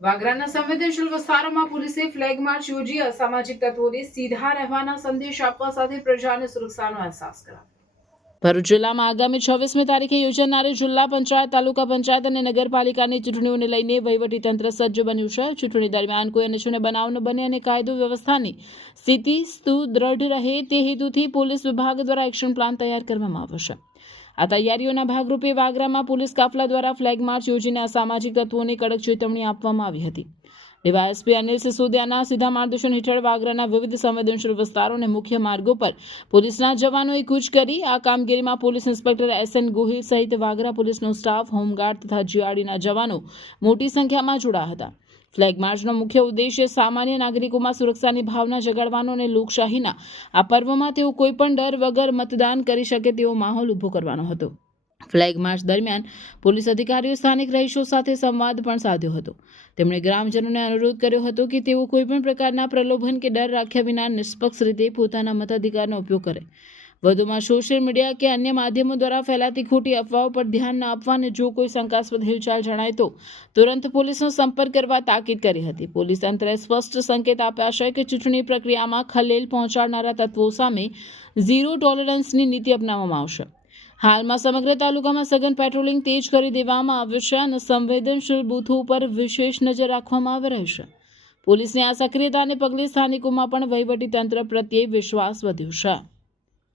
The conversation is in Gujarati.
વાગરાના સંવેદનશીલ વિસ્તારોમાં પોલીસે ફ્લેગ માર્ચ યોજી અસામાજિક તત્વોને સીધા રહેવાના સંદેશ આપવા સાથે પ્રજાને સુરક્ષાનો અહેસાસ કરાવ્યો। ભરૂચ જિલ્લામાં આગામી 26મી તારીખે યોજાનારી જિલ્લા પંચાયત, તાલુકા પંચાયત અને નગરપાલિકાની ચૂંટણીઓને લઈને વહીવટીતંત્ર સજ્જ બન્યું છે। ચૂંટણી દરમિયાન કોઈ અનિચ્છનીય બનાવ ન બને અને કાયદો વ્યવસ્થાની સ્થિતિ સુદૃઢ રહે તે હેતુથી પોલીસ વિભાગ દ્વારા એક્શન પ્લાન તૈયાર કરવામાં આવ્યો છે। આ તૈયારીઓના ભાગરૂપે વાગરામાં પોલીસ કાફલા દ્વારા ફ્લેગ માર્ચ યોજીને અસામાજિક તત્વોને કડક ચેતવણી આપવામાં આવી હતી। ડીવાયએસપી અનિલ સિસોદિયાના સીધા માર્ગદર્શન હેઠળ વાગરાના વિવિધ સંવેદનશીલ વિસ્તારો અને મુખ્ય માર્ગો પર પોલીસના જવાનોએ કૂચ કરી આ કામગીરીમાં પોલીસ ઇન્સ્પેક્ટર SN ગોહિલ સહિત વાગરા પોલીસનો સ્ટાફ, હોમગાર્ડ તથા જીઆરડીના જવાનો મોટી સંખ્યામાં જોડાયા હતા। ફ્લેગ માર્ચનો મુખ્ય ઉદ્દેશ્ય સામાન્ય નાગરિકોમાં સુરક્ષાની ભાવના જગાડવાનો અને લોકશાહીના આ પર્વમાં તેઓ કોઈપણ ડર વગર મતદાન કરી શકે તેવો માહોલ ઊભો કરવાનો હતો। ફ્લેગ માર્ચ દરમિયાન પોલીસ અધિકારીઓ સ્થાનિક રહીશો સાથે સંવાદ પણ સાધ્યો હતો। તેમણે ગ્રામજનોને અનુરોધ કર્યો હતો કે તેઓ કોઈપણ પ્રકારના પ્રલોભન કે ડર રાખ્યા વિના નિષ્પક્ષ રીતે પોતાના મતાધિકારનો ઉપયોગ કરે। વધુમાં સોશિયલ મીડિયા કે અન્ય માધ્યમો દ્વારા ફેલાતી ખોટી અફવાઓ પર ધ્યાન ન આપવા અને જો કોઈ શંકાસ્પદ હિલચાલ જણાય તો તુરંત પોલીસનો સંપર્ક કરવા તાકીદ કરી હતી। પોલીસ તંત્રએ સ્પષ્ટ સંકેત આપ્યા છે કે ચૂંટણી પ્રક્રિયામાં ખલેલ પહોંચાડનારા તત્વો સામે ઝીરો ટોલરન્સની નીતિ અપનાવવામાં આવશે। હાલમાં સમગ્ર તાલુકામાં સઘન પેટ્રોલિંગ તેજ કરી દેવામાં આવ્યું છે અને સંવેદનશીલ બૂથો ઉપર વિશેષ નજર રાખવામાં આવી રહી છે। પોલીસની આ સક્રિયતાને પગલે સ્થાનિકોમાં પણ વહીવટીતંત્ર પ્રત્યે વિશ્વાસ વધ્યો છે।